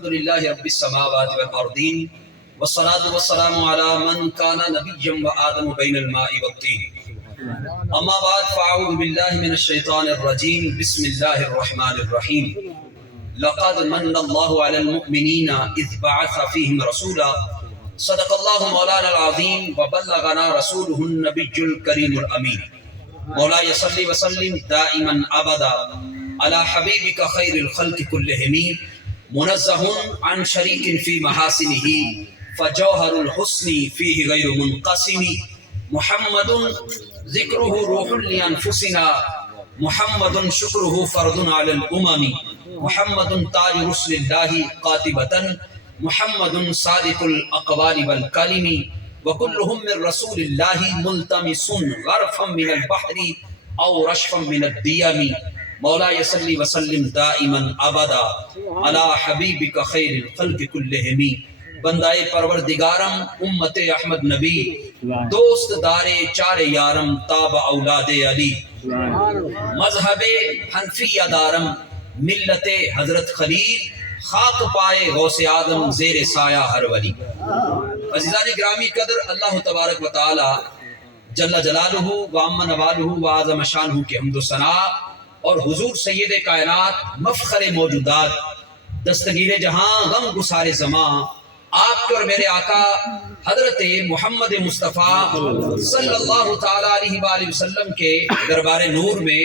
الحمد لله رب السماوات والأرضين والصلاة والسلام على من كان نبيا وآدم بين الماء والطين أما بعد فأعوذ بالله من الشيطان الرجيم بسم الله الرحمن الرحيم لقد من الله على المؤمنين إذ بعث فيهم رسولا صدق الله مولانا العظيم وبلغنا رسوله النبي الكريم الأمين مولاي صل وسلم دائما أبدا على حبيبك خير الخلق كلهم منزه عن شريك في محاسنه فجوهر الحسن فيه غير منقسم محمد ذكره روح لأنفسنا محمد شكره فرض على الأمم محمد تاج رسل الله قاتبة محمد صادق الأقوال والكلم وكلهم من رسول الله ملتمس غرفا من البحر أو رشفا من الديم مولاي صل وسلم دائما ابدا على حبیبک خیر الخلق کلہم بندائے پروردگارم امت احمد نبی دوست دار چار یارم تاب اولاد علی مذہب حنفیہ دارم ملت حضرت خلیل خاک پائے غوث آدم زیر سایہ ہر ولی عزیزان گرامی قدر اللہ تبارک و تعالی جل جلالہ و عم نوالہ و اعظم شانہ کی حمد و ثنا اور حضور سید کائنات مفخر موجودات دستگیر جہاں غم گسار زمان آپ کے اور میرے آقا حضرت محمد مصطفیٰ صلی اللہ تعالیٰ علیہ وآلہ وسلم کے دربار نور میں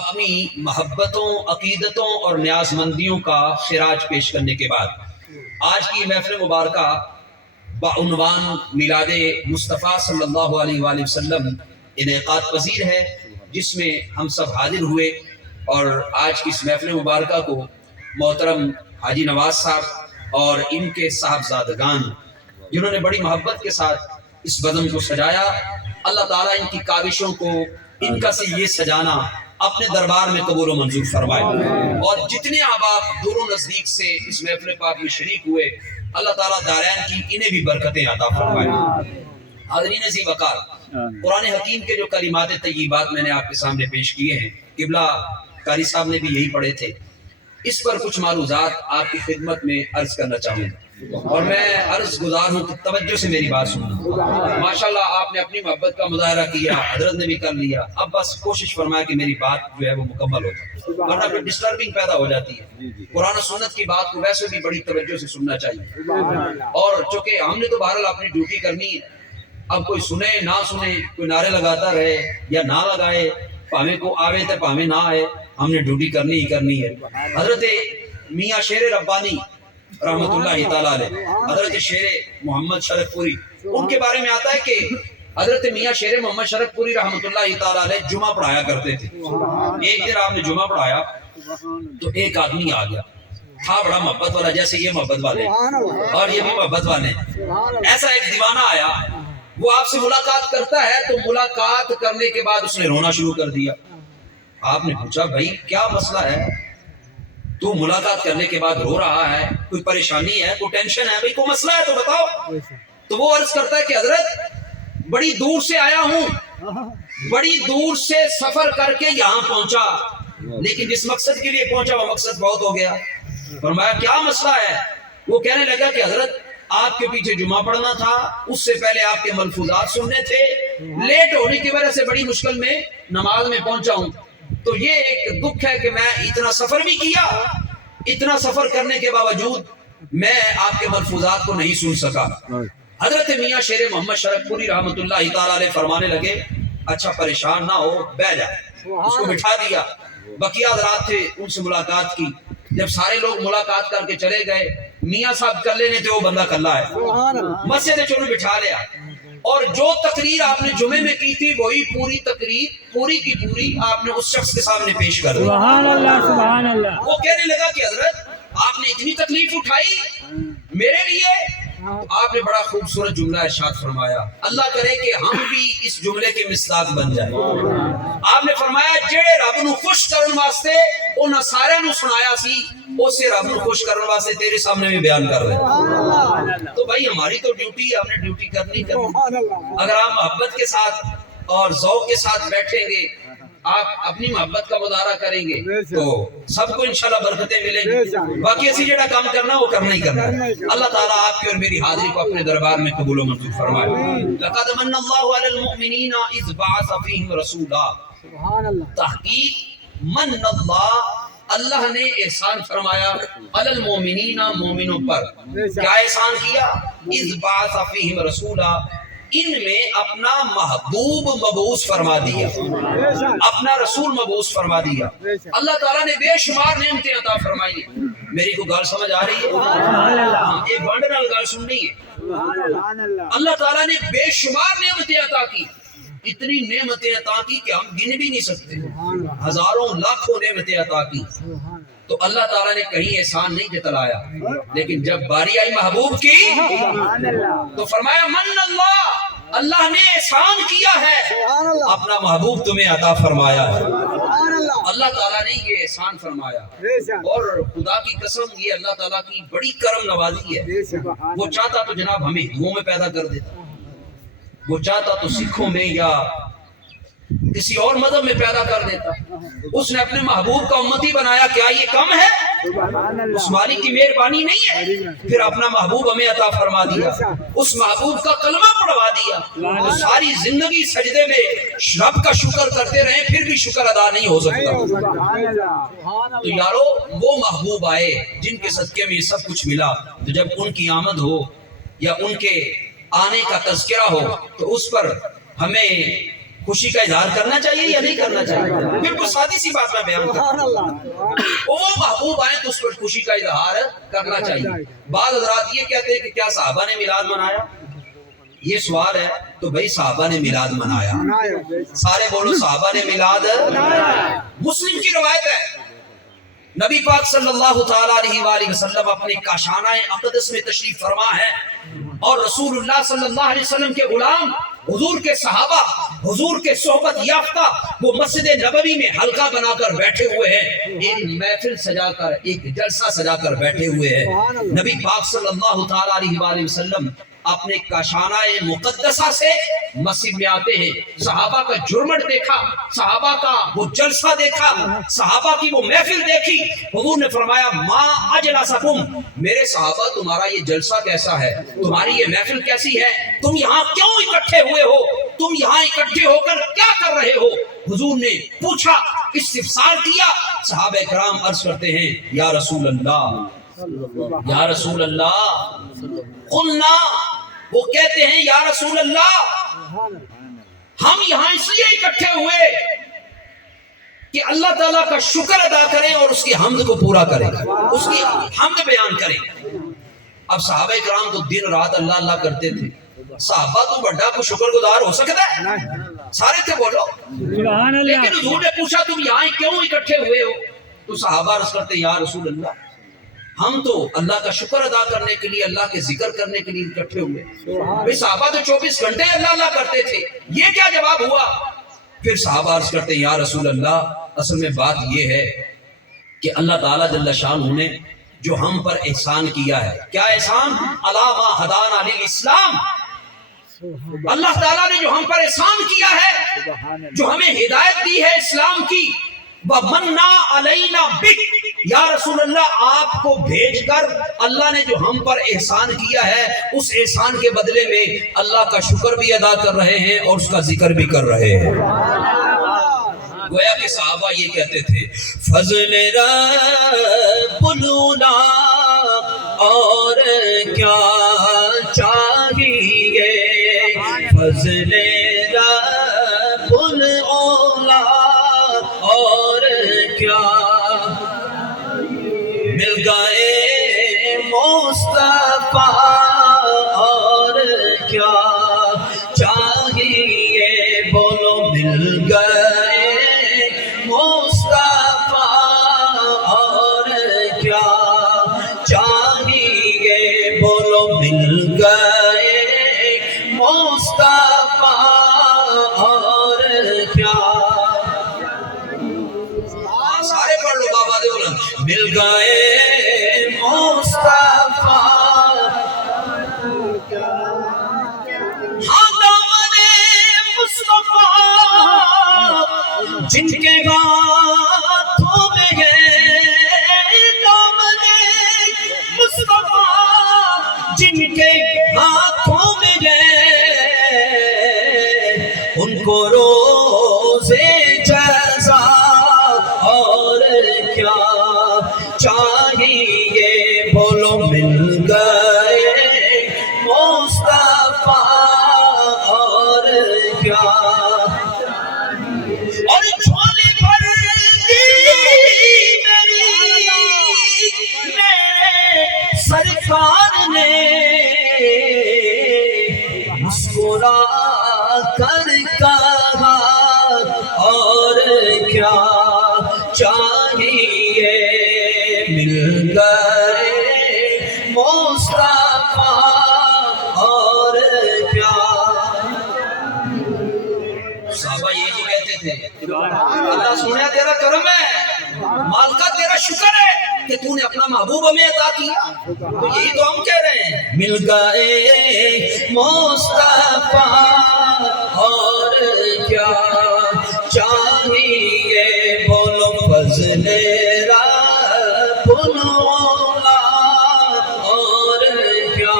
اپنی محبتوں عقیدتوں اور نیاز مندیوں کا خراج پیش کرنے کے بعد آج کی محفل مبارکہ بعنوان میلاد مصطفیٰ صلی اللہ علیہ وآلہ وسلم انعقاد پذیر ہے، جس میں ہم سب حاضر ہوئے اور آج کی اس محفل مبارکہ کو محترم حاجی نواز صاحب اور ان کے صاحبزادگان جنہوں نے بڑی محبت کے ساتھ اس بزم کو سجایا، اللہ تعالیٰ ان کی کاوشوں کو ان کا سے یہ سجانا اپنے دربار میں قبول و منظور فرمائے، اور جتنے احباب دور و نزدیک سے اس محفل پاک میں شریک ہوئے اللہ تعالیٰ دارین کی انہیں بھی برکتیں عطا فرمائے۔ حاضرین عزیز وقار، قرآن حکیم کے جو کلمات طیبات میں نے آپ کے سامنے پیش کیے ہیں، قبلہ قاری صاحب نے بھی یہی پڑھے تھے، اس پر کچھ معروضات آپ کی خدمت میں عرض کرنا چاہوں گا، اور میں عرض گزار ہوں کہ توجہ سے میری بات سننا۔ ماشاءاللہ آپ نے اپنی محبت کا مظاہرہ کیا، حضرت نے بھی کر لیا، اب بس کوشش فرمائے کہ میری بات جو ہے وہ مکمل ہو جائے، ورنہ پھر ڈسٹربنگ پیدا ہو جاتی ہے۔ قرآن و سنت کی بات کو ویسے بھی بڑی توجہ سے سننا چاہیے، اور چونکہ ہم نے تو بہرحال اپنی ڈیوٹی کرنی ہے، اب کوئی سنے نہ سنے، کوئی نعرے لگاتا رہے یا نہ لگائے، پاویں کو آوے تے پاویں نہ آئے، ہم نے ڈیوٹی کرنی ہی کرنی ہے۔ حضرت میاں شیر ربانی رحمت اللہ تعالیٰ علیہ، حضرت شیر محمد شرف پوری، ان کے بارے میں آتا ہے کہ حضرت میاں شیر محمد شرف پوری رحمت اللہ تعالیٰ علیہ جمعہ پڑھایا کرتے تھے۔ ایک دن آپ نے جمعہ پڑھایا تو ایک آدمی آ گیا، تھا بڑا محبت والا، جیسے یہ محبت والے اور یہ بھی محبت والے، ایسا ایک دیوانہ آیا، وہ آپ سے ملاقات کرتا ہے تو ملاقات کرنے کے بعد اس نے رونا شروع کر دیا۔ آپ نے پوچھا بھائی کیا مسئلہ ہے، تو ملاقات کرنے کے بعد رو رہا ہے، کوئی پریشانی ہے، کوئی ٹینشن ہے، بھائی کوئی مسئلہ ہے تو بتاؤ۔ تو وہ عرض کرتا ہے کہ حضرت بڑی دور سے آیا ہوں، بڑی دور سے سفر کر کے یہاں پہنچا، لیکن جس مقصد کے لیے پہنچا وہ مقصد بہت ہو گیا۔ فرمایا کیا مسئلہ ہے؟ وہ کہنے لگا کہ حضرت آپ کے پیچھے جمعہ پڑھنا تھا، اس سے پہلے آپ کے ملفوظات سننے تھے، لیٹ ہونے کی وجہ سے بڑی مشکل میں نماز میں پہنچا ہوں، تو یہ ایک دکھ ہے کہ میں اتنا سفر بھی کیا، اتنا سفر کرنے کے باوجود میں آپ کے ملفوظات کو نہیں سن سکا۔ حضرت میاں شیر محمد شرف پوری رحمت اللہ تعالیٰ علیہ فرمانے لگے اچھا پریشان نہ ہو، بیٹھ جا۔ اس کو بٹھا دیا، بقیہ حضرات تھے ان سے ملاقات کی، جب سارے لوگ ملاقات کر کے چلے گئے، میاں صاحب کر لینے تھے وہ بندہ کلا ہے، مسجد چلو بٹھا لیا، اور جو تقریر آپ نے جمعے میں کی تھی وہی پوری تقریر پوری کی پوری آپ نے اس شخص کے سامنے پیش کر دی۔ سبحان اللہ سبحان اللہ۔ وہ کہنے لگا کہ حضرت آپ نے اتنی تکلیف اٹھائی میرے لیے، آپ نے بڑا خوبصورت جملہ ارشاد فرمایا، اللہ کرے کہ ہم بھی اس جملے کے مصداق بن جائیں۔ آپ نے فرمایا جڑے رب نو خوش کرن واسطے انہاں سارے نو سنایا سی، اسے رب نو خوش کرن واسطے تیرے سامنے بھی بیان کر رہے۔ تو بھائی ہماری تو ڈیوٹی ہے، ہم نے ڈیوٹی کرنی۔ اگر آپ محبت کے ساتھ اور ذوق کے ساتھ بیٹھیں گے آپ اپنی محبت کا مظاہرہ کریں گے تو سب کو انشاءاللہ برکتیں ملیں گی. باقی اسی جڑا کام کرنا وہ کرنا ہی کرنا ہے. اللہ تعالیٰ آپ کی اور میری حاضری کو اپنے دربار میں قبول و منظور فرمائے. لقد من اللہ علی المؤمنین اذ بعث فیہم رسولا. تحقیق من اللہ نے احسان فرمایا علی المؤمنین مومنوں پر. کیا احسان کیا؟ اذ بعث فیہم رسولا، ان میں اپنا محبوب مبعوث فرما دیا، اپنا رسول مبعوث فرما دیا. اللہ تعالیٰ نے بے شمار نعمتیں عطا فرمائی ہیں. میری کو گال سمجھ آ رہی ہے؟ ایک بانڈ نال گال سننی ہے. اللہ تعالیٰ نے بے شمار نعمتیں عطا کی. اتنی نعمتیں عطا کی کہ ہم گن بھی نہیں سکتے. ہزاروں لاکھوں نعمتیں عطا کی. تو اللہ تعالیٰ نے کہیں احسان نہیں جتلایا، لیکن جب باری آئی محبوب کی تو فرمایا من اللہ نے احسان کیا ہے، اپنا محبوب تمہیں عطا فرمایا ہے. اللہ تعالیٰ نے یہ احسان فرمایا. اور خدا کی قسم یہ اللہ تعالیٰ کی بڑی کرم نوازی ہے. وہ چاہتا تو جناب ہمیں ہندوؤں میں پیدا کر دیتا، وہ چاہتا تو سکھوں میں یا کسی اور مذہب میں پیدا کر دیتا. اس نے اپنے محبوب کا امتی بنایا. کیا یہ کم ہے؟ اس مالک کی مہربانی نہیں ہے؟ پھر اپنا محبوب ہمیں عطا فرما دیا، اس محبوب کا کلمہ پڑھوا دیا. تو ساری زندگی سجدے میں رب کا شکر کرتے رہے پھر بھی شکر ادا نہیں ہو سکتا. تو یارو وہ محبوب آئے جن کے صدقے میں یہ سب کچھ ملا. تو جب ان کی آمد ہو یا ان کے آنے کا تذکرہ ہو تو اس پر ہمیں خوشی کا اظہار کرنا چاہیے یا نہیں کرنا چاہیے؟ بالکل سادی سی بات میں بیان کرتا ہوں. وہ محبوب آئے تو اس پر خوشی کا اظہار کرنا چاہیے. بعض حضرات یہ کہتے ہیں کہ کیا صحابہ نے میلاد منایا؟ یہ سوال ہے. تو بھائی صحابہ نے میلاد منایا. سارے بولو صحابہ نے میلاد. مسلم کی روایت ہے نبی پاک صلی اللہ تعالیٰ علیہ وآلہ وسلم اپنے کاشانہ اقدس میں تشریف فرما ہے اور رسول اللہ صلی اللہ علیہ وسلم کے غلام، حضور کے صحابہ، حضور کے صحبت یافتہ وہ مسجد نبوی میں حلقہ بنا کر بیٹھے ہوئے ہیں. ایک محفل سجا کر، ایک جلسہ سجا کر بیٹھے ہوئے ہیں. نبی پاک صلی اللہ تعالیٰ علیہ وآلہ وسلم اپنے کاشانہ مقدسہ سے مسجد میں آتے ہیں. صحابہ کا جرمٹ دیکھا، صحابہ کا وہ جلسہ دیکھا، صحابہ کی وہ محفل دیکھی. حضور نے فرمایا ما اجلسکم، میرے صحابہ تمہارا یہ جلسہ کیسا ہے، تمہاری یہ محفل کیسی ہے، تم یہاں کیوں اکٹھے ہوئے ہو، تم یہاں اکٹھے ہو کر کیا کر رہے ہو؟ حضور نے پوچھا، استفسار کیا. صحابہ کرام عرض کرتے ہیں یا رسول اللہ، یا رسول اللہ. قلنا، وہ کہتے ہیں یا رسول اللہ ہم یہاں اس لیے اکٹھے ہوئے کہ اللہ تعالیٰ کا شکر ادا کریں اور اس کی حمد کو پورا کریں، اس کی حمد بیان کریں. اب صحابہ کرام تو دن رات اللہ اللہ کرتے تھے. صحابہ تو بڑا کو شکر گزار ہو سکتا ہے؟ سارے تھے بولو. لیکن حضور نے پوچھا تم یہاں کیوں اکٹھے ہوئے ہو؟ تو صحابہ عرض کرتے یا رسول اللہ ہم تو اللہ کا شکر ادا کرنے کے لیے، اللہ کے ذکر کرنے کے لیے اکٹھے ہوئے. بھئی صحابہ تو 24 گھنٹے اللہ اللہ کرتے تھے، یہ کیا جواب ہوا؟ پھر صحابہ عرض کرتے یا رسول اللہ اصل میں بات یہ ہے کہ اللہ تعالیٰ جل شانہ نے جو ہم پر احسان کیا ہے. کیا احسان؟ الا ما ہدانا للاسلام. اللہ تعالیٰ نے جو ہم پر احسان کیا ہے، جو ہمیں ہدایت دی ہے اسلام کی. وَمَنَّا عَلَيْنَا بِكَ، یا رسول اللہ آپ کو بھیج کر اللہ نے جو ہم پر احسان کیا ہے اس احسان کے بدلے میں اللہ کا شکر بھی ادا کر رہے ہیں اور اس کا ذکر بھی کر رہے ہیں. گویا کہ صحابہ یہ کہتے تھے فضل رب العلا اور کیا چاہیے، فضل رب العلا اور کیا، مل گئے مصطفیٰ اور کیا چاہیے، بولو مل گئے مصطفیٰ اور کیا چاہیے، بولو مل گئے مصطفیٰ اور کیا. سارے پڑھ لو بابا دے بولن، مل گئے مصطفیٰ. ہاں دامن مصطفیٰ جن کے ہاتھوں میں ہے دامن مصطفیٰ، جن کے ہاتھوں میں ہے ان کو روزے جزا اور کیا چاہیے، بولو مل گئے مصطفیٰ اور کیا، اور جھولی بھر دی میرے سرکار نے مسکرا کر کہا اور کیا چاہیے، مل گئے مصطفیٰ اور کیا۔ صحابہ یہ جو کہتے تھے، اللہ سنیا تیرا کرم ہے، مالکہ تیرا شکر ہے کہ تو نے اپنا محبوب ہمیں عطا کیا، تو یہی تو ہم کہہ رہے ہیں، مل گئے مصطفیٰ اور کیا چاہیے، بولو فضل رب العلا اور کیا۔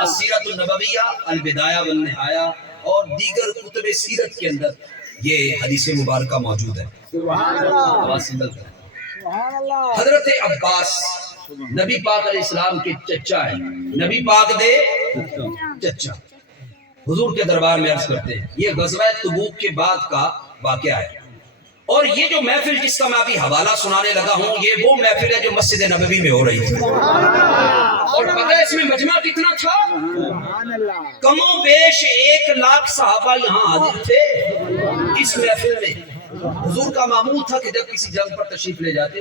السیرۃ النبویہ البدایہ والنہایہ اور دیگر کتب سیرت کے اندر یہ حدیث مبارکہ موجود ہے۔ حضرت عباس نبی پاک علیہ السلام کے چچا ہیں، نبی پاک دے چچا، حضور کے دربار میں عرض کرتے ہیں، یہ غزوہ تبوک کے بعد کا واقعہ ہے، اور یہ جو محفل جس کا میں ابھی حوالہ سنانے لگا ہوں، یہ وہ محفل ہے جو مسجد نبوی میں ہو رہی تھی، اور پتہ ہے اس میں مجمع کتنا تھا؟ کم و بیش 1,00,000 صحابہ یہاں حاضر تھے اس محفل میں۔ حضور کا معمول تھا کہ جب کسی جنگ پر تشریف لے جاتے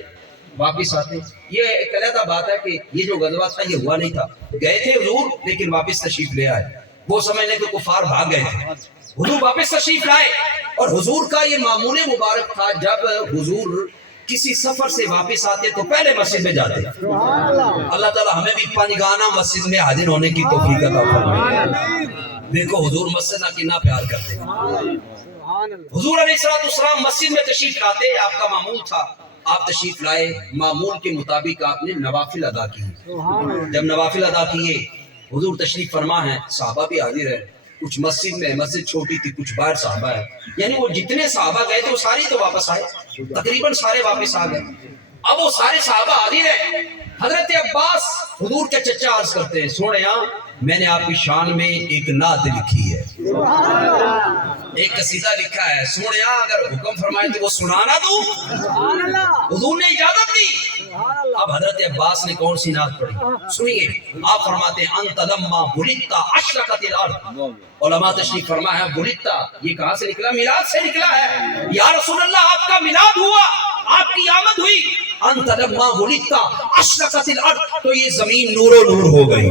واپس آتے، یہ ایک علیحدہ بات ہے کہ یہ جو غزوہ تھا یہ ہوا نہیں تھا، گئے تھے حضور لیکن واپس تشریف لے آئے، وہ سمجھنے کہ کفار بھاگ گئے تھے، حضور واپس تشریف لائے، اور حضور کا یہ معمول مبارک تھا جب حضور کسی سفر سے واپس آتے تو پہلے مسجد میں جاتے۔ اللہ تعالی ہمیں بھی پنجگانہ مسجد میں حاضر ہونے کی توفیق عطا فرمائے۔ دیکھو حضور مسجد نہ کتنا پیار کرتے ہیں۔ حضور علیہ السلام مسجد میں تشریف لاتے، آپ کا معمول تھا، آپ تشریف لائے، معمول کے مطابق آپ نے نوافل ادا کیے۔ جب نوافل ادا کیے، حضور تشریف فرما ہے، صحابہ بھی حاضر ہے، کچھ مسجد میں، مسجد چھوٹی تھی، کچھ باہر صحابہ ہے، یعنی وہ جتنے صحابہ گئے تھے وہ سارے تو واپس آئے، تقریباً سارے واپس آ گئے۔ اب وہ سارے صحابہ حاضر ہیں، حضرت عباس حضور کے چچا عرض کرتے ہیں، سونے میں نے آپ کی شان میں ایک نعت لکھی ہے، ایک قصیدہ لکھا ہے، سونے اگر حکم فرمائے تو وہ سنانا دوں؟ حضور نے اجازت دی۔ اب حضرت عباس نے کون سی نعت پڑھی سنیے، آپ فرماتے ہیں انت لما بلتا اشرقت الارض، علماء تشریف فرما ہے بلتا یہ کہاں سے نکلا؟ میلاد سے نکلا ہے، یا رسول اللہ آپ کا میلاد ہوا، آپ کی آمد ہوئی، انت لما بلتا اشرقت الارض، تو یہ زمین نور و نور ہو گئی۔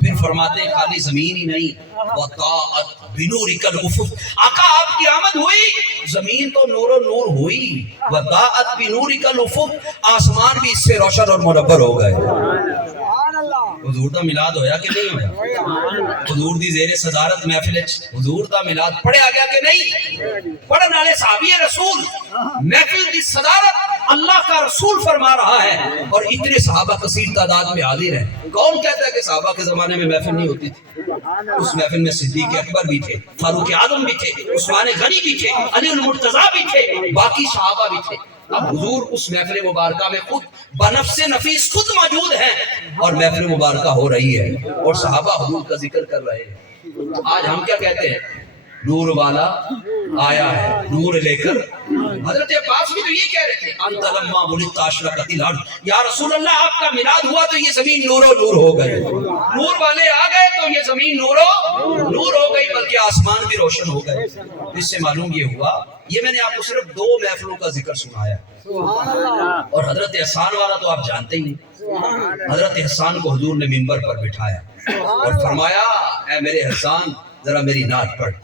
پھر فرماتے ہیں خالی زمین ہی نہیں، وَطَاعَتْ بِنُورِكَ الْأُفُقُ، آقا آپ کی آمد ہوئی، زمین تو نور و نور ہوئی، وَطَاعَتْ بِنُورِكَ الْأُفُقُ، آسمان بھی اس سے روشن اور منور ہو گئے۔ حضور دا میلاد ہویا کہ نہیں ہویا؟ حضور دی زیر صدارت محفل حضور دا میلاد پڑھیا گیا کہ نہیں؟ پڑھن والے صحابی رسول، محفل دی صدارت اللہ کا رسول فرما رہا ہے، اور اتنے صحابہ کثیر تعداد میں حاضر ہیں۔ کون کہتا ہے کہ صحابہ کے زمانے میں محفل نہیں ہوتی تھی؟ اس محفل میں صدیق اکبر بھی تھے، فاروق اعظم بھی تھے، عثمان غنی بھی تھے، علی المرتضیٰ بھی تھے، باقی صحابہ بھی تھے۔ اب حضور اس محفل مبارکہ میں خود بنفس نفیس خود موجود ہیں، اور محفل مبارکہ ہو رہی ہے، اور صحابہ حضور کا ذکر کر رہے ہیں۔ آج ہم کیا کہتے ہیں؟ نور والا آیا ہے، نور لے کر۔ حضرت عباس بھی تو یہ کہہ رہے تھے، انت لما بلغت اشرقت الارض، یا رسول اللہ آپ کا میلاد ہوا تو یہ زمین نور و نور ہو گئی، نور والے آ گئے تو یہ زمین نور و نور ہو گئی، بلکہ آسمان بھی روشن ہو گئے۔ اس سے معلوم یہ ہوا، یہ میں نے آپ کو صرف 2 محفلوں کا ذکر سنایا، اور حضرت احسان والا تو آپ جانتے ہی، حضرت احسان کو حضور نے منبر پر بٹھایا اور فرمایا، اے میرے احسان، ذرا میری نعت پڑھ.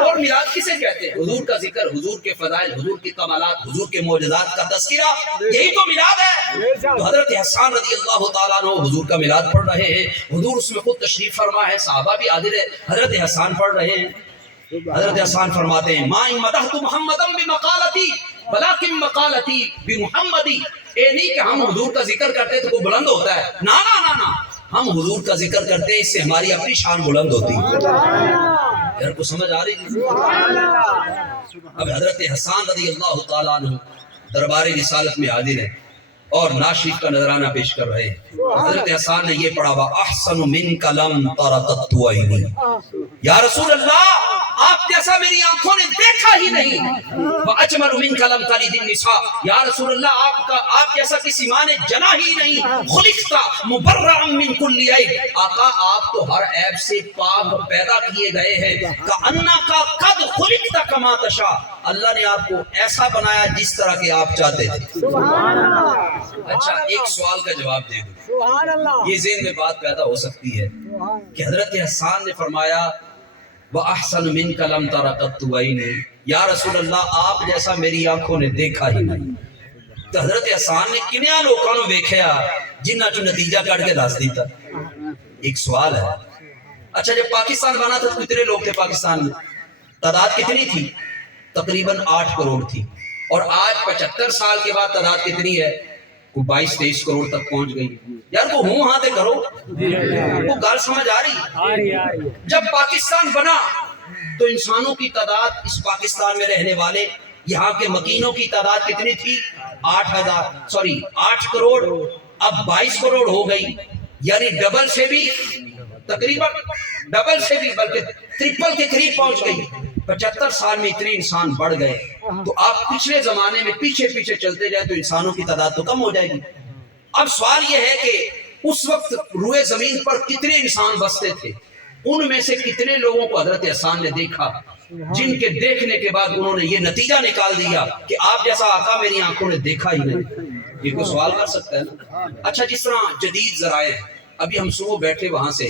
اور میلاد کسے کہتے ہیں؟ حضور کا ذکر، حضور کے فضائل، حضور کے کمالات، حضور کے معجزات کا تذکرہ، یہی تو میلاد ہے. تو حضرت حسان رضی اللہ تعالیٰ عنہ حضور کا میلاد پڑھ رہے ہیں. حضور اس میں خود تشریف فرما ہے، صحابہ بھی حاضر ہے، حضرت حسان پڑھ رہے ہیں. حضرت حسان فرماتے ہیں ما ان مدحت محمدا بمقالتی ولکن مقالتی بمحمدی. اے نہیں کہ ہم حضور کا ذکر کرتے تو کوئی بلند ہوتا ہے، نا نا نا نا، ہم حضور کا ذکر کرتے ہیں، اس سے ہماری اپنی شان بلند ہوتی ہے. یار کو سمجھ آ رہی ہے؟ اب حضرت حسان رضی اللہ تعالیٰ عنہ دربار رسالت میں حاضر ہیں اور نعت شریف کا نذرانہ پیش کر رہے ہیں. حضرت حسان نے یہ پڑھا وَأَحْسَنُ مِنْكَ لَمْ تَرَ قَطُّ عَيْنِي. یا رسول اللہ آپ جیسا میری آنکھوں نے دیکھا ہی نہیں. وَأَجْمَلُ مِنْكَ لَمْ تَلِدِ النِّسَاء. یا رسول اللہ آپ جیسا کسی ماں نے جنا ہی نہیں. خُلِقْتَ مُبَرَّأً مِنْ كُلِّ عَيْبٍ. آقا آپ تو ہر عیب سے پاک پیدا کیے گئے ہیں. كَأَنَّكَ قَدْ خُلِقْتَ كَمَا تَشَاءُ. اللہ نے آپ کو ایسا بنایا جس طرح کہ آپ چاہتے تھے. اچھا ایک سوال کا جواب دے دو. یہ ذہن میں بات پیدا ہو سکتی ہے کہ حضرت حسان نے فرمایا وَأَحْسَنُ مِنْكَ لَمْ تَرَ قَطُّ عَيْنِي. یا رسول اللہ آپ جیسا میری آنکھوں نے دیکھا ہی نہیں. تو حضرت حسان نے کنیاں لوگوں نے دیکھا جنہ جو نتیجہ کٹ کے دس دیتا. ایک سوال ہے. اچھا جب پاکستان بنا تھا تو کتنے لوگ تھے پاکستان میں؟ تعداد کتنی تھی؟ تقریباً 8 کروڑ تھی. اور آج 75 سال کے بعد تعداد کتنی ہے؟ کو 22-23 کروڑ تک پہنچ گئی. یار وہ ہوں ہاں تے کرو، وہ گال سمجھ آ رہی؟ جب پاکستان بنا تو انسانوں کی تعداد اس پاکستان میں رہنے والے یہاں کے مکینوں کی تعداد کتنی تھی؟ 8 کروڑ. اب 22 کروڑ ہو گئی، یعنی ڈبل سے بھی، تقریباً ڈبل سے بھی بلکہ ٹرپل کے قریب پہنچ گئی. 75 سال میں اتنے انسان بڑھ گئے. تو آپ پچھلے زمانے میں پیچھے پیچھے چلتے جائیں تو انسانوں کی تعداد تو کم ہو جائے گی. اب سوال یہ ہے کہ اس وقت روئے زمین پر کتنے انسان بستے تھے؟ ان میں سے کتنے لوگوں کو حضرت حسان نے دیکھا جن کے دیکھنے کے بعد انہوں نے یہ نتیجہ نکال دیا کہ آپ جیسا آقا میری آنکھوں نے دیکھا ہی نہیں؟ یہ کوئی سوال کر سکتا ہے نا؟ اچھا جس طرح جدید ذرائع، ابھی ہم صبح بیٹھے وہاں سے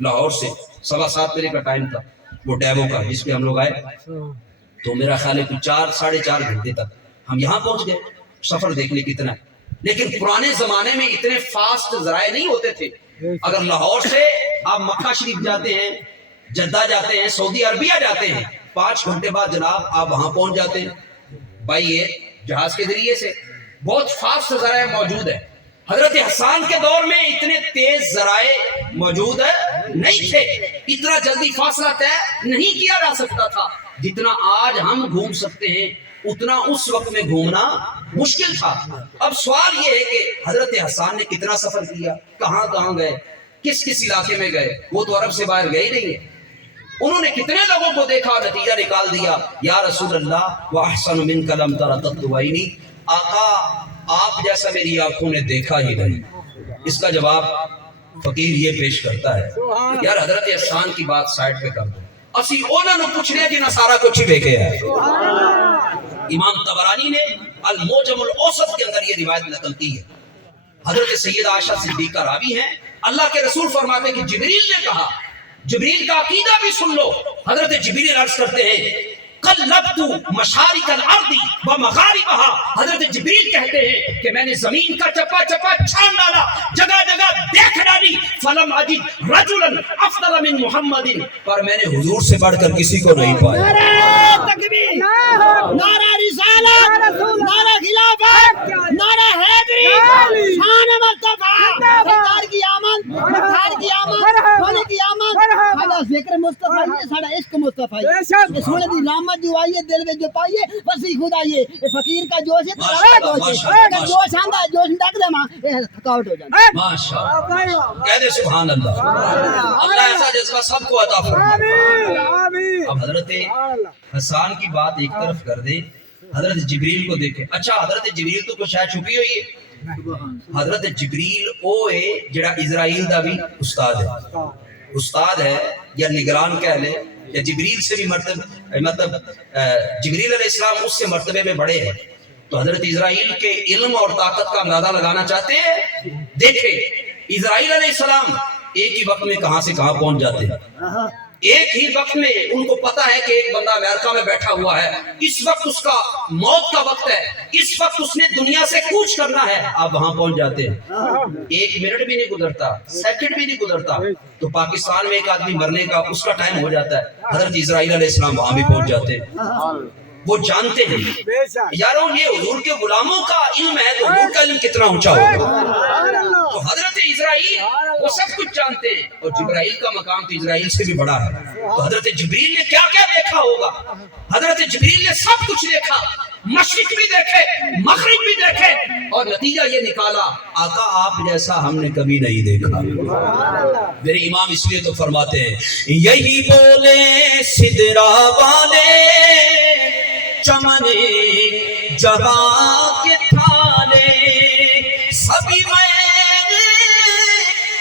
لاہور سے 7:15 بجے کا ٹائم تھا وہ ڈیمو کا جس پہ ہم لوگ آئے، تو میرا خیال ہے 4-4.5 گھنٹے تک ہم یہاں پہنچ گئے. سفر دیکھنے کتنا ہے. لیکن پرانے زمانے میں اتنے فاسٹ ذرائع نہیں ہوتے تھے. اگر لاہور سے آپ مکہ شریف جاتے ہیں، جدہ جاتے ہیں، سعودی عربیہ جاتے ہیں، 5 گھنٹے بعد جناب آپ وہاں پہنچ جاتے ہیں بھائی یہ جہاز کے ذریعے سے. بہت فاسٹ ذرائع موجود ہے. حضرت حسان کے دور میں اتنے تیز ذرائع موجود نہیں تھے. اتنا جلدی فاصلہ طے نہیں کیا جا سکتا تھا. جتنا آج ہم گھوم سکتے ہیں اتنا اس وقت میں گھومنا مشکل تھا. اب سوال یہ ہے کہ حضرت حسان نے کتنا سفر کیا، کہاں کہاں گئے، کس کس علاقے میں گئے؟ وہ تو عرب سے باہر گئے ہی نہیں ہے. انہوں نے کتنے لوگوں کو دیکھا، نتیجہ نکال دیا یا رسول اللہ وَأَحْسَنُ مِنْكَ لَمْ تَرَ قَطُّ عَيْنِي. آقا آپ جیسا میری آنکھوں نے دیکھا ہی نہیں. اس کا جواب فقیر یہ پیش کرتا ہے یار حضرت حسان کی بات سائڈ پہ کر دو، اسی اونا نو پوچھ رہے کہ نصارہ کو چھ بے کے ہے. امام طبرانی نے الموجم الاوسط کے اندر یہ روایت نقل کی ہے. حضرت سید عائشہ صدیقہ راوی ہیں. اللہ کے رسول فرماتے ہیں کہ جبریل نے کہا، جبریل کا عقیدہ بھی سن لو. حضرت جبریل عرض کرتے ہیں قلبت مشارق الارض ومغاربها. حضرت جبریل کہتے ہیں کہ میں نے زمین کا چپا چپا چھان ڈالا، جگہ جگہ دیکھ ڈالی. فلم اجد رجلا افضل من محمد. پر میں نے حضور سے بڑھ کر کسی کو نہیں پایا. نعرہ تکبیر، نعرہ رسالت، نعرہ خلافت، نعرہ حیدری، شان مصطفیٰ، سرکار کی آمد، سرکار کی آمد، سونے کی آمد. ساڈا ذکر مصطفیٰ ہے، ساڈا عشق مصطفیٰ ہے. سونے دی رحمت جو آئیے دل میں جو پائیے وسیع خدا یہ فقیر کا جوش ہے، ترا جوش ہے. اگر جوش آندا جوش ڈک دے ماں تھکاوٹ ہو جاتی. ماشاءاللہ کہہ دے سبحان اللہ. اللہ ایسا جذبہ سب کو عطا فرمائے. اب حضرت حسان کی بات ایک طرف کر دے، حضرت جبریل کو دیکھے. اچھا حضرت جبریل تو کچھ شاید چھپی ہوئی ہے. حضرت جبریل او ہے جڑا اسرائیل دا بھی استاد ہے یا نگران کہہ لے، یا جبریل سے بھی مطلب جبریل علیہ السلام اس سے مرتبے میں بڑے ہیں. تو حضرت اسرائیل کے علم اور طاقت کا اندازہ لگانا چاہتے ہیں؟ دیکھیں اسرائیل علیہ السلام ایک ہی وقت میں کہاں سے کہاں پہنچ جاتے ہیں. ایک ہی وقت میں ان کو پتا ہے کہ ایک بندہ امریکہ میں بیٹھا ہوا ہے، اس وقت اس کا موت کا وقت ہے، اس وقت اس نے دنیا سے کوچ کرنا ہے، آپ وہاں پہنچ جاتے ہیں، ایک منٹ بھی نہیں گزرتا، سیکنڈ بھی نہیں گزرتا تو پاکستان میں ایک آدمی مرنے کا اس کا ٹائم ہو جاتا ہے، حضرت اسرائیل علیہ السلام وہاں بھی پہنچ جاتے ہیں۔ وہ جانتے ہیں یارو یہ حضور کے غلاموں کا علم ہے تو حضور کا علم کتنا اونچا ہوگا۔ تو حضرت اسرائیل وہ سب کچھ جانتے ہیں، اور جبرائیل کا مقام تو اسرائیل سے بھی بڑا ہے۔ تو حضرت جبریل نے کیا کیا دیکھا ہوگا؟ حضرت جبریل نے سب کچھ دیکھا، مشرق بھی دیکھے، مغرب بھی دیکھے، اور نتیجہ یہ نکالا آقا آپ جیسا ہم نے کبھی نہیں دیکھا۔ میرے امام اس لیے تو فرماتے ہیں یہی بولے سدرا والے چمنے جہاں کے تھالے، سبھی میں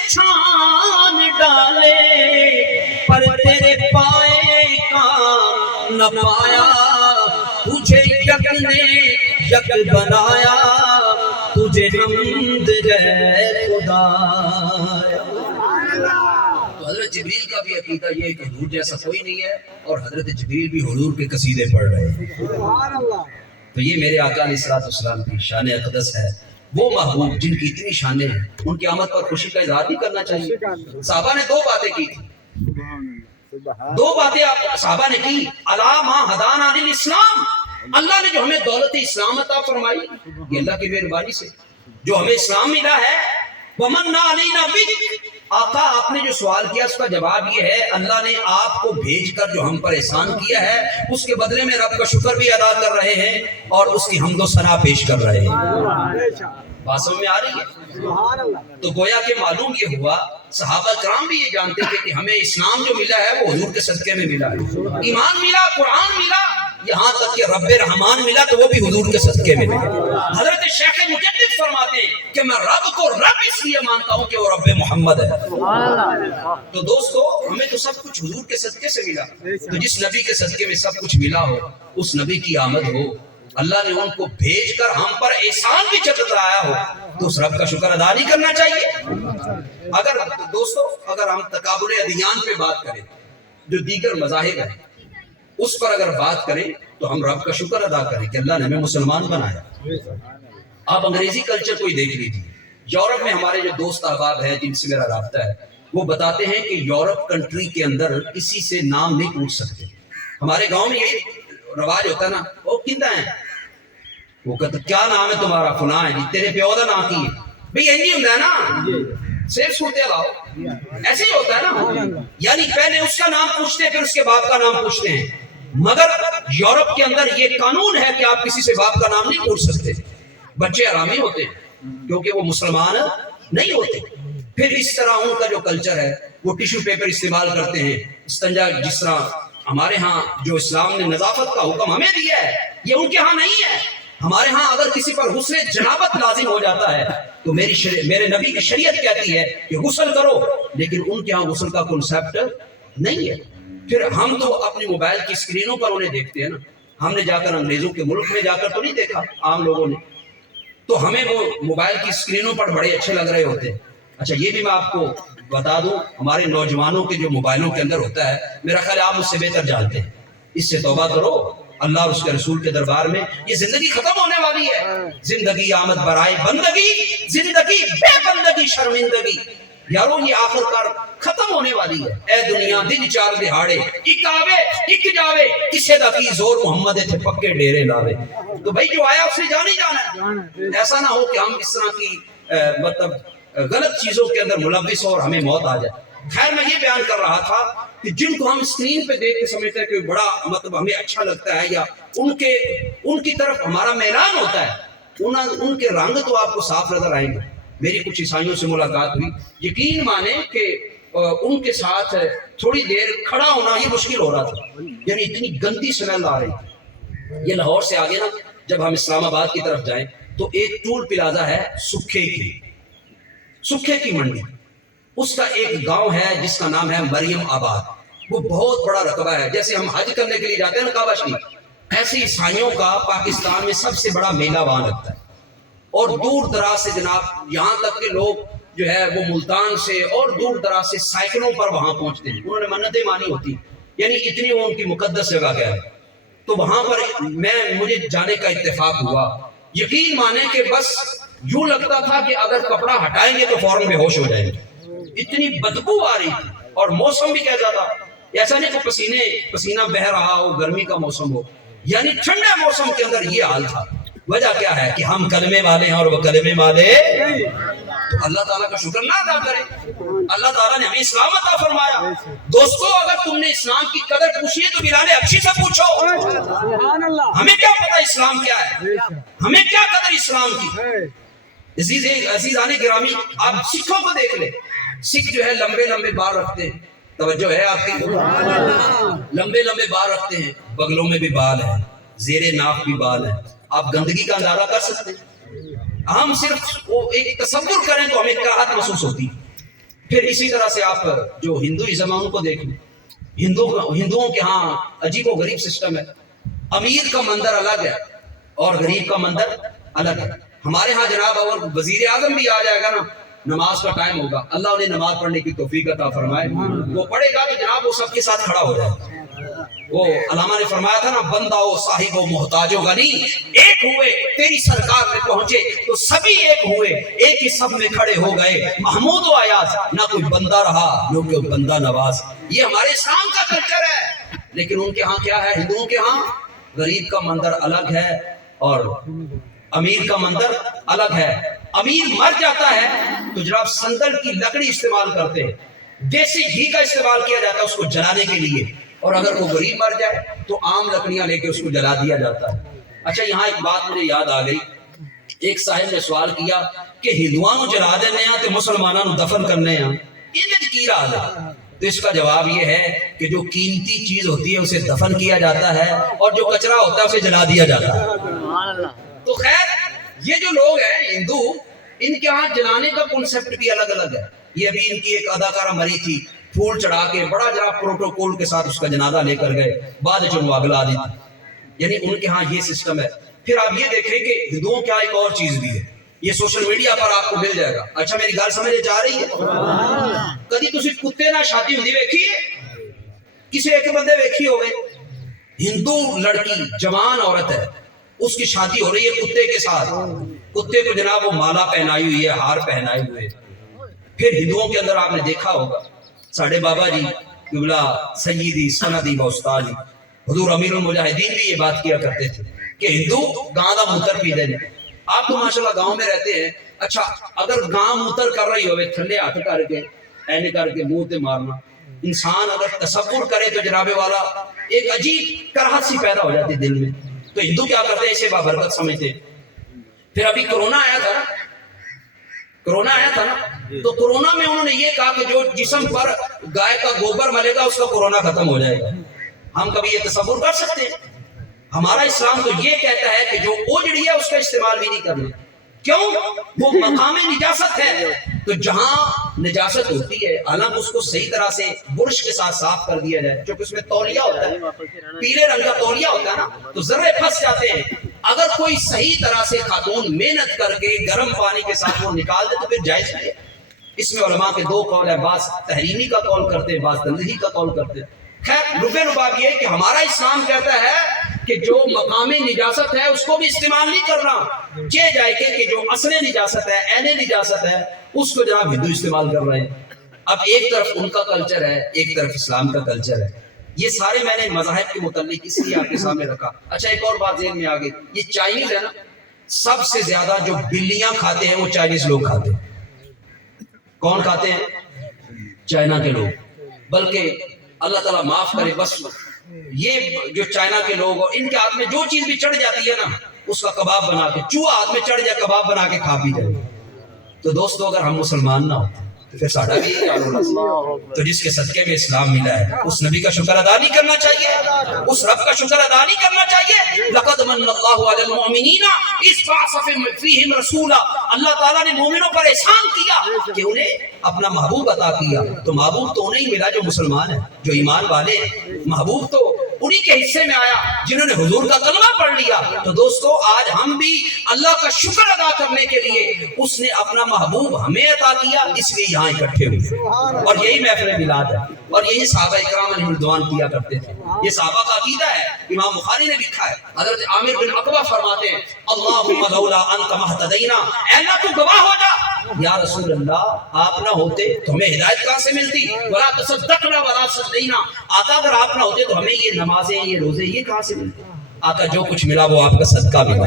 چھان ڈالے، پر تیرے پائے کا نہ پایا، تجھے یک نے یک بنایا، تجھے حمد ہے خدا۔ حضرت جبریل کا بھی عقیدہ یہ ہے کہ حضور جیسا کوئی نہیں ہے، اور حضرت جبریل بھی حضور کے قصیدے پڑھ رہے ہیں۔ تو یہ میرے آقا علیہ الصلوۃ والسلام کی شان اقدس ہے، وہ محبوب جن کی اتنی شانیں ہیں، ان کی آمد پر خوشی کا اظہار نہیں کرنا چاہیے۔ صحابہ نے دو باتیں کی تھی، دو باتیں صحابہ نے کی، الا ما ہدانا للاسلام، اللہ نے جو ہمیں دولت اسلام عطا فرمائی، یہ اللہ کی مہربانی سے جو ہمیں اسلام ملا ہے، ومنا علینا بک، آقا آپ نے جو سوال کیا اس کا جواب یہ ہے اللہ نے آپ کو بھیج کر جو ہم پر احسان کیا ہے اس کے بدلے میں رب کا شکر بھی ادا کر رہے ہیں اور اس کی حمد و ثنا پیش کر رہے ہیں۔ بات سمجھ میں آ رہی ہے؟ تو گویا کہ معلوم یہ ہوا صحابہ کرام بھی یہ جانتے تھے کہ ہمیں اسلام جو ملا ہے وہ حضور کے صدقے میں ملا ہے، ایمان ملا، قرآن ملا، یہاں تک کہ رب رحمان ملا تو وہ بھی حضور کے صدقے میں ملا۔ حضرت شیخ مجدد فرماتے ہیں کہ میں رب کو رب اس لیے مانتا ہوں کہ وہ رب محمد ہے۔ تو دوستو ہمیں تو سب کچھ حضور کے صدقے سے ملا، تو جس نبی کے صدقے میں سب کچھ ملا ہو، اس نبی کی آمد ہو، اللہ نے ان کو بھیج کر ہم پر احسان بھی چترایا ہو، تو اس رب کا شکر ادا نہیں کرنا چاہیے؟ اگر دوستو اگر ہم تقابل ادیان پہ بات کریں، جو دیگر مذاہب ہیں اس پر اگر بات کریں تو ہم رب کا شکر ادا کریں کہ اللہ نے ہمیں مسلمان بنایا۔ آپ انگریزی کلچر کو ہی دیکھ لیجیے، یورپ میں ہمارے جو دوست احباب ہیں جن سے میرا رابطہ ہے وہ بتاتے ہیں کہ یورپ کنٹری کے اندر کسی سے نام نہیں پوچھ سکتے۔ ہمارے گاؤں میں یہی رواج ہوتا ہے نا، وہ کتنا ہے، وہ کہتا کیا نام ہے تمہارا، فلاں ہے جی، تیرے پیو دا نام کی ہے، بھئی یہی ہوتا ہے نا، صرف سنتے لاؤ، ایسے ہی ہوتا ہے نا، یعنی پہلے اس کا نام پوچھتے ہیں پھر اس کے باپ کا نام پوچھتے ہیں، مگر یورپ کے اندر یہ قانون ہے کہ آپ کسی سے باپ کا نام نہیں پوچھ سکتے، بچے حرامی ہوتے ہیں کیونکہ وہ مسلمان نہیں ہوتے۔ پھر اس طرح ان کا جو کلچر ہے وہ ٹیشو پیپر استعمال کرتے ہیں، استنجا جس طرح ہمارے ہاں جو اسلام نے نظافت کا حکم ہمیں دیا ہے یہ ان کے ہاں نہیں ہے۔ ہمارے ہاں اگر کسی پر غسل جنابت لازم ہو جاتا ہے تو میرے نبی کی شریعت کہتی ہے کہ غسل کرو، لیکن ان کے ہاں غسل کا کنسیپٹ نہیں ہے۔ پھر ہم تو اپنی موبائل کی اسکرینوں پر انہیں دیکھتے ہیں نا، ہم نے جا کر انگریزوں کے ملک میں جا کر تو نہیں دیکھا عام لوگوں نے، تو ہمیں وہ موبائل کی اسکرینوں پر بڑے اچھے لگ رہے ہوتے ہیں۔ اچھا یہ بھی میں آپ کو بتا دوں، ہمارے نوجوانوں کے جو موبائلوں کے اندر ہوتا ہے میرا خیال ہے آپ مجھ سے بہتر جانتے ہیں، اس سے توبہ کرو، اللہ اور اس کے رسول کے دربار میں یہ زندگی ختم ہونے والی ہے۔ زندگی آمد برائے بندگی، زندگی بے بندگی شرمندگی، یارو یہ آخر کار ختم ہونے والی ہے۔ اے دنیا دن چار دہاڑے، ایک آوے ایک جاوے، کسے دا کی زور محمد تھے پکے ڈیرے لاوے۔ تو بھائی جو آیا اس نے جان ہی جانا ہے، ایسا نہ ہو کہ ہم اس طرح کی مطلب غلط چیزوں کے اندر ملوث ہو اور ہمیں موت آ جائے۔ خیر میں یہ بیان کر رہا تھا کہ جن کو ہم اسکرین پہ دیکھ کے سمجھتے ہیں کہ بڑا مطلب ہمیں اچھا لگتا ہے یا ان کی طرف ہمارا میلان ہوتا ہے، ان کے رنگ تو آپ کو صاف نظر آئیں گے۔ میری کچھ عیسائیوں سے ملاقات ہوئی، یقین مانیں کہ ان کے ساتھ تھوڑی دیر کھڑا ہونا یہ مشکل ہو رہا تھا، یعنی اتنی گندی سمیل آ رہی تھی۔ یہ لاہور سے آگے نا جب ہم اسلام آباد کی طرف جائیں تو ایک ٹول پلازا ہے سکھے کی منڈی، اس کا ایک گاؤں ہے جس کا نام ہے مریم آباد، وہ بہت بڑا رقبہ ہے۔ جیسے ہم حج کرنے کے لیے جاتے ہیں نا کعبہ شریف، ایسے عیسائیوں کا پاکستان میں سب سے بڑا میلہ وہاں لگتا ہے، اور دور دراز سے جناب یہاں تک کہ لوگ جو ہے وہ ملتان سے اور دور دراز سے سائیکلوں پر وہاں پہنچتے ہیں، انہوں نے منتیں مانی ہوتی، یعنی اتنی وہ ان کی مقدس جگہ کیا ہے. تو وہاں پر مجھے جانے کا اتفاق ہوا. یقین مانے کہ بس یوں لگتا تھا کہ اگر کپڑا ہٹائیں گے تو فوراً بے ہوش ہو جائیں گے، اتنی بدبو آ رہی تھی. اور موسم بھی کیسا تھا، ایسا نہیں کہ پسینہ بہہ رہا ہو، گرمی کا موسم ہو، یعنی ٹھنڈے موسم کے اندر یہ حال تھا. وجہ کیا ہے کہ ہم کلمے والے ہیں اور وہ کلمے والے. تو اللہ تعالیٰ کا شکر نہ ادا کرے. اللہ تعالیٰ نے ہمیں اسلام عطا فرمایا. دوستو اگر تم نے اسلام کی قدر پوچھی ہے تو بلال حبشی سے پوچھو. ہمیں کیا پتا اسلام کیا ہے، ہمیں کیا قدر اسلام کی. عزیزان گرامی، آپ سکھوں کو دیکھ لیں. سکھ جو ہے لمبے لمبے بال رکھتے ہیں، توجہ ہے آپ کی، لمبے لمبے بال رکھتے ہیں، بغلوں میں بھی بال ہے، زیر ناف بھی بال ہے. آپ گندگی کا اندازہ کر سکتے ہیں. ہم صرف وہ ایک تصور کریں تو ہمیں کراہت محسوس ہوتی. پھر اسی طرح سے آپ جو ہندوازم ان کو دیکھ لیں. ہندوؤں کے ہاں عجیب و غریب سسٹم ہے. امیر کا مندر الگ ہے اور غریب کا مندر الگ ہے. ہمارے ہاں جناب اور وزیر اعظم بھی آ جائے گا نا، نماز کا ٹائم ہوگا، اللہ انہیں نماز پڑھنے کی توفیق عطا فرمائے، وہ پڑھے گا تو جناب وہ سب کے ساتھ کھڑا ہو جائے. وہ علامہ نے فرمایا تھا نا، بندہ و صاحب و محتاج و غنی ایک ہوئے تیری سرکار میں پہنچے تو سبھی ایک ہوئے، ایک ہی سب میں کھڑے ہو گئے. محمود و ایاز، نہ کوئی بندہ رہا نہ کوئی بندہ نواز. یہ ہمارے اسلام کا کلچر ہے. لیکن ان کے ہاں کیا ہے، ہندوؤں کے ہاں غریب کا مندر الگ ہے اور امیر کا مندر الگ ہے. امیر مر جاتا ہے تو جناب سندل کی لکڑی استعمال کرتے ہیں، دیسی گھی کا استعمال کیا جاتا ہے اس کو جلانے کے لیے. اور اگر وہ غریب مر جائے تو عام لکڑیاں لے کے اس کو جلا دیا جاتا ہے. اچھا یہاں ایک بات مجھے یاد آ گئی. ایک صاحب نے سوال کیا کہ ہندوؤں جلا دینے ہیں تو مسلمانوں دفن کرنے ہیں، یہ کی راز ہے؟ تو اس کا جواب یہ ہے کہ جو قیمتی چیز ہوتی ہے اسے دفن کیا جاتا ہے اور جو کچرا ہوتا ہے اسے جلا دیا جاتا ہے. تو خیر یہ جو لوگ ہیں ہندو، ان کے ہاں جلانے کا کنسپٹ بھی الگ الگ ہے. یہ ابھی ان کی ایک اداکارہ مری تھی، پھول چڑھا کے بڑا جناب پروٹوکول کے ساتھ اس کا جنازہ لے کر گئے، بعد چنو اگلا دی. یعنی ان کے ہاں یہ سسٹم ہے. پھر آپ یہ دیکھیں کہ ہندوؤں کے ہاں ایک اور چیز بھی ہے، یہ سوشل میڈیا پر آپ کو مل جائے گا. اچھا میری گل سمجھے جا رہی ہے؟ کدی تسی کتے نہ شادی ہوندی ویکھی ہے؟ کسی ایک بندے ویکھی ہوئے؟ ہندو لڑکی جوان عورت ہے، اس کی شادی ہو رہی ہے کتے کے ساتھ. کتے کو جناب وہ مالا پہنائی ہوئی ہے، ہار پہنائے ہوئے. پھر ہندوؤں کے اندر آپ نے دیکھا ہوگا ساڑھے بابا جی قبلہ سیدی سندی و استاد حضور امیر المجاہدین بھی یہ بات کیا کرتے تھے کہ ہندو گاں دا موتر پی دے. آپ تو ماشاءاللہ گاؤں میں رہتے ہیں. اچھا اگر گاں موتر کر رہی ہوئے تھلے ہاتھ کر کے اینے کر کے منہ تے مارنا، انسان اگر تصور کرے تو جناب والا ایک عجیب کراہت سی پیدا ہو جاتی دل میں. تو ہندو کیا کرتے ہیں، اسے بابرکت سمجھتے. پھر ابھی کرونا آیا تھا نا، تو کرونا میں انہوں نے یہ کہا کہ جو جسم پر گائے کا گوبر ملے گا اس کا کرونا ختم ہو جائے گا. ہم کبھی یہ تصور کر سکتے ہیں؟ ہمارا اسلام تو یہ کہتا ہے کہ جو اوجڑی ہے اس کا استعمال بھی نہیں کرنا. کیوں؟ وہ مقام نجاست ہے. تو جہاں نجاست ہوتی ہے حالانکہ اس کو صحیح طرح سے برش کے ساتھ صاف کر دیا جائے، کیونکہ اس میں تولیہ ہوتا ہے، پیلے رنگ کا تولیہ ہوتا ہے نا، تو ذرے پھنس جاتے ہیں. اگر کوئی صحیح طرح سے خاتون محنت کر کے گرم پانی کے ساتھ وہ نکال دے تو پھر جائز ہے. اس میں علماء کے دو قول ہیں، بعض تحریمی کا قول کرتے ہیں، بعض تنزیہی کا قول کرتے ہیں. خیر لبے لباب یہ ہے کہ ہمارا اسلام کہتا ہے کہ جو مقامی نجاست ہے اس کو بھی استعمال نہیں کرنا. یہ جائے کہ جو اصل نجاست ہے، عین نجاست ہے، اس کو جناب ہندو استعمال کر رہے ہیں. اب ایک طرف ان کا کلچر ہے، ایک طرف اسلام کا کلچر ہے. یہ سارے میں نے مذاہب کے متعلق اس لیے آپ کے سامنے رکھا. اچھا ایک اور بات ذہن میں آ گئی، یہ چائنیز ہے نا، سب سے زیادہ جو بلیاں کھاتے ہیں وہ چائنیز لوگ کھاتے ہیں. کون کھاتے ہیں؟ چائنا کے لوگ. بلکہ اللہ تعالیٰ معاف کرے، بس یہ جو چائنا کے لوگ ان کے ہاتھ میں جو چیز بھی چڑھ جاتی ہے نا اس کا کباب بنا کے، چوہا ہاتھ میں چڑھ جائے کباب بنا کے کھا پی جائے. تو دوستو اگر ہم مسلمان نہ ہوتے تو پھر ساڑھا بھی یہ حال ہونا. تو جس کے صدقے میں اسلام ملا ہے اس نبی کا شکر ادا نہیں کرنا چاہیے، اس رب کا شکر ادا نہیں کرنا چاہیے. لقد من اللہ علی المؤمنین اذ بعث فیہم رسولا. اللہ تعالیٰ نے مومنوں پر احسان کیا کہ انہیں اپنا محبوب عطا کیا. تو محبوب تو انہیں ملا جو مسلمان ہیں، جو ایمان والے. محبوب تو انہی کے حصے میں آیا جنہوں نے حضور کا کلمہ پڑھ لیا. تو دوستو آج ہم بھی اللہ کا شکر ادا کرنے کے لیے اس نے اپنا محبوب ہمیں عطا کیا، اس لیے یہاں اکٹھے ہوئے، اور یہی محفل میلاد ہے، اور یہی صحابہ کرام علیہم رضوان کیا کرتے تھے۔ یہ صحابہ کا عقیدہ ہے، امام بخاری نے لکھا ہے، حضرت عامر بن عقبہ فرماتے ہیں اللہم لولا انت مہتدینا، اے اللہ تو گواہ ہو جا، یا رسول اللہ آپ نہ ہوتے تو ہمیں ہدایت کہاں سے ملتی، ولا تصدقنا ولا صلینا، آقا اگر آپ نہ ہوتے تو ہمیں یہ نمازیں یہ روزے یہ کہاں سے ملتے، آقا جو کچھ ملا وہ آپ کا صدقہ ملا۔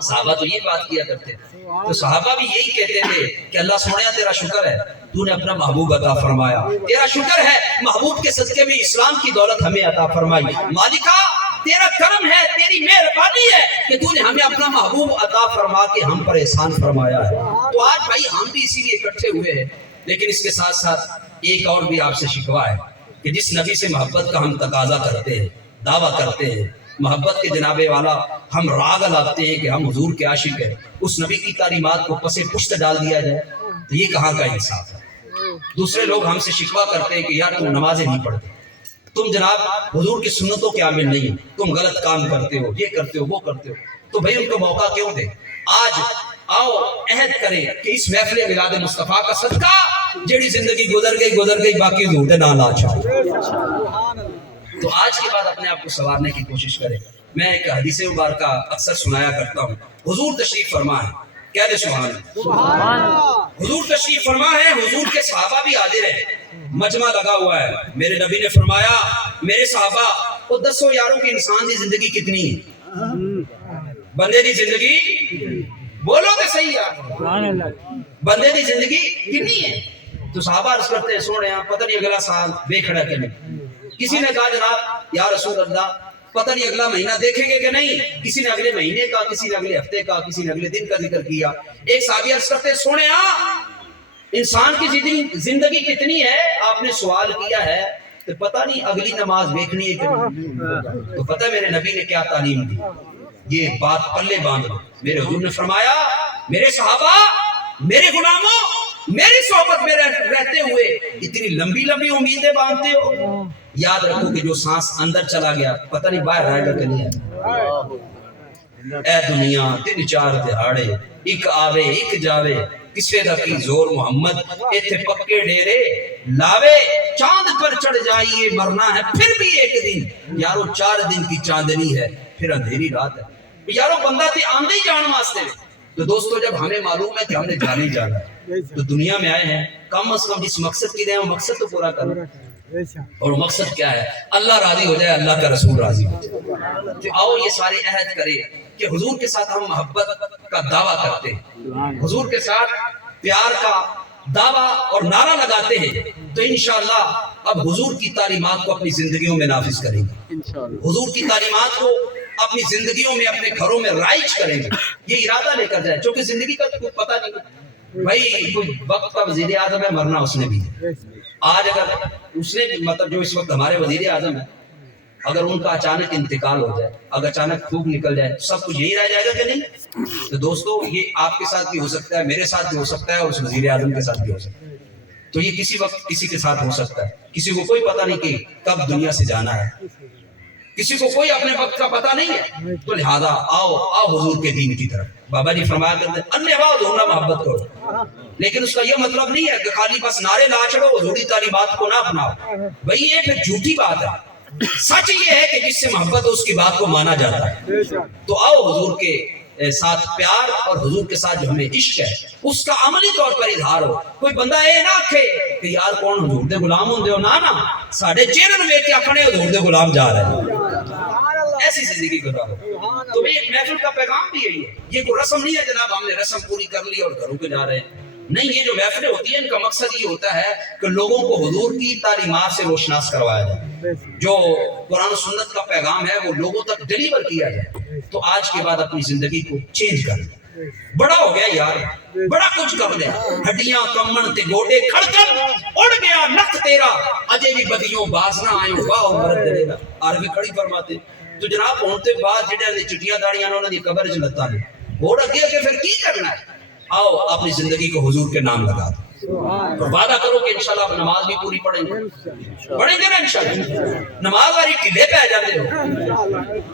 صحابہ تو یہ بات کیا کرتے تھے، تو صحابہ بھی یہی کہتے تھے کہ اللہ سونیا تیرا شکر ہے تو نے اپنا محبوب عطا فرمایا، تیرا شکر ہے محبوب کے صدقے میں اسلام کی دولت ہمیں عطا فرمائی، مالکا تیرا کرم ہے، تیری مہربانی ہے کہ تو نے ہمیں اپنا محبوب عطا فرما کے ہم پر احسان فرمایا ہے۔ تو آج بھائی ہم بھی اسی لیے اکٹھے ہوئے ہیں، لیکن اس کے ساتھ ساتھ ایک اور بھی آپ سے شکوہ ہے کہ جس نبی سے محبت کا ہم تقاضا کرتے ہیں، دعویٰ کرتے ہیں، محبت کے جناب والا ہم راگ لاتے ہیں کہ ہم حضور کے عاشق ہیں، اس نبی کی تعلیمات کو پس پشت ڈال دیا جائے تو یہ کہاں کا انصاف ہے؟ دوسرے لوگ ہم سے شکوہ کرتے ہیں کہ یار تم نمازیں نہیں پڑھتے، تم جناب حضور کی سنتوں کے عامل نہیں، تم غلط کام کرتے ہو، یہ کرتے ہو وہ کرتے ہو، تو بھئی ان کو موقع کیوں دے؟ آج آؤ عہد کریں کہ اس محفل میلاد مصطفیٰ کا صدقہ جیڑی زندگی گزر گئی باقی حضور دے نال آ جائے۔ تو آج کے بعد اپنے آپ کو سنوارنے کی کوشش کریں۔ میں ایک حدیث مبارکہ اکثر سنایا کرتا ہوں، حضور تشریف فرما ہے، کہہ دے سبحان اللہ، حضور تشریف فرما ہے، حضور کے صحابہ بھی حاضر ہیں، مجمع لگا ہوا ہے، میرے نبی نے فرمایا میرے صحابہ وہ دسو یاروں کی انسان دی زندگی کتنی ہے، بندے دی زندگی بولو تو صحیح یار، بندے دی زندگی کتنی ہے؟ تو صحابہ عرض کرتے ہیں سونے پتہ نہیں اگلا سال بے کھڑا کہ نہیں، کسی نے کہا جناب یا رسول اللہ پتہ نہیں اگلا مہینہ دیکھیں گے کہ نہیں، کسی نے اگلے مہینے کا، کسی نے اگلے ہفتے کا، کسی نے اگلے دن کا ذکر کیا۔ ایک صحابی عرض کرتے ہیں سونے انسان کی زندگی کتنی ہے؟ آپ نے سوال کیا ہے تو پتہ نہیں اگلی نماز دیکھنی ہے کہ نہیں، تو پتہ میرے نبی نے کیا تعلیم دی، یہ بات پلے باندھ لو۔ میرے حضور نے فرمایا میرے صحابہ میرے غلاموں میری صحبت میں رہتے ہوئے اتنی لمبی لمبی امیدیں باندھتے ہو، یاد رکھو کہ جو سانس اندر چلا گیا پتہ نہیں باہر آئے گا کہ نہیں آئے۔ اے دنیا دن چار دہاڑے ایک آوے ایک جاوے، کسے دا کی زور محمد ایتھے پکے ڈیرے لاوے، چاند پر چڑھ جائیے مرنا ہے پھر بھی ایک دن، یارو 4 دن کی چاندنی ہے پھر اندھیری رات ہے، یارو بندہ تے آندے ہی جان واسطے۔ تو دوستو جب ہمیں معلوم ہے کہ ہم نے جانے جانا ہے تو دنیا میں آئے ہیں، کم از کم جس مقصد کی دیں وہ مقصد تو پورا کریں، اور مقصد کیا ہے؟ اللہ راضی ہو جائے، اللہ کا رسول راضی ہو جائے۔ تو آؤ یہ سارے عہد کریں کہ حضور کے ساتھ ہم محبت کا دعویٰ کرتے ہیں، حضور کے ساتھ پیار کا دعویٰ اور نعرہ لگاتے ہیں، تو انشاءاللہ اب حضور کی تعلیمات کو اپنی زندگیوں میں نافذ کریں گے، حضور کی تعلیمات کو اپنی زندگیوں میں اپنے گھروں میں رائج کریں گے، یہ ارادہ لے کر جائیں، چونکہ زندگی کا کوئی پتہ نہیں بھائی، کوئی وقت کا وزیر اعظم ہے مرنا اس نے بھی، آج اگر اس نے مطلب جو اس وقت ہمارے وزیر اعظم ہے اگر ان کا اچانک انتقال ہو جائے، اگر اچانک پھوک نکل جائے سب کچھ یہی رہ جائے گا کہ نہیں؟ تو دوستو یہ آپ کے ساتھ بھی ہو سکتا ہے، میرے ساتھ بھی ہو سکتا ہے، اور اس وزیر اعظم کے ساتھ بھی ہو سکتا ہے، تو یہ کسی وقت کسی کے ساتھ ہو سکتا ہے، کسی کو کوئی پتہ نہیں کہ کب دنیا سے جانا ہے، کسی کو کوئی اپنے وقت کا پتہ نہیں ہے، تو لہذا آؤ حضور کے دین کی طرف۔ بابا جی فرمایا کرتے ہیں انیہ باؤ دھونا محبت کرو، لیکن اس کا یہ مطلب نہیں ہے کہ خالی بس نعرے لا چڑھو حضوری تعلیمات کو نہ اپناؤ، بھئی یہ پھر جھوٹی بات ہے۔ سچ یہ ہے کہ جس سے محبت ہو اس کی بات کو مانا جاتا ہے، تو آؤ حضور کے ساتھ پیار اور حضور کے ساتھ جو ہمیں عشق ہے اس کا عملی طور پر اظہار ہو۔ کوئی بندہ اے نہ آکھے کہ یار کون حضور دے غلام ہوندے ہو، نہ ساڈے چہرے ویکھ کے آکھنے حضور دے غلام جا رہے ہیں، ایسی زندگی گزارو۔ تو یہ محفل کا پیغام بھی یہی ہے، یہ کوئی رسم نہیں ہے جناب ہم نے رسم پوری کر لی اور گھروں کے جا رہے ہیں، نہیں، یہ جو محفلیں ہوتی ہیں ان کا مقصد یہ ہوتا ہے کہ لوگوں کو حضور کی تعلیمات سے روشناس کروایا جائے، جو قرآن و سنت کا پیغام ہے وہ لوگوں تک ڈیلیور کیا جائے۔ تو آج کے بعد اپنی زندگی کو چینج کر لیں، بڑا ہو گیا یار، بڑا کچھ کر لیا، ہڈیاں کمن تے گوڑے کھڑکن اڑ گیا نک تیرا، اجے بھی بدیوں باز نہ آئیں واہ مرد دے گا، عربی کھڑی فرماتے۔ تو جناب ہونے بعد جڑے چٹیاں داڑیاں انہوں نے قبر چ لتا نے، اور اگے پھر کی کرنا ہے؟ آؤ اپنی زندگی کو حضور کے نام لگا دو، اور وعدہ کرو کہ انشاءاللہ آپ نماز بھی پوری پڑھیں گے نا انشاءاللہ. نماز والی قلعے پہ آ جاتے ہو,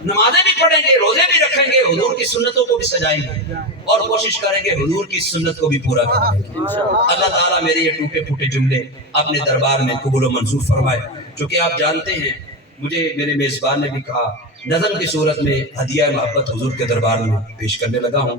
نمازیں بھی پڑھیں گے, روزے بھی رکھیں گے, حضور کی سنتوں کو بھی سجائیں گے اور کوشش کریں گے حضور کی سنت کو بھی پورا کریں گے. اللہ تعالیٰ میرے یہ ٹوٹے پھوٹے جملے اپنے دربار میں قبول و منظور فرمائے. چونکہ آپ جانتے ہیں مجھے میرے میزبان نے بھی کہا نظم کی صورت میں ہدیہ محبت حضور کے دربار میں پیش کرنے لگا ہوں.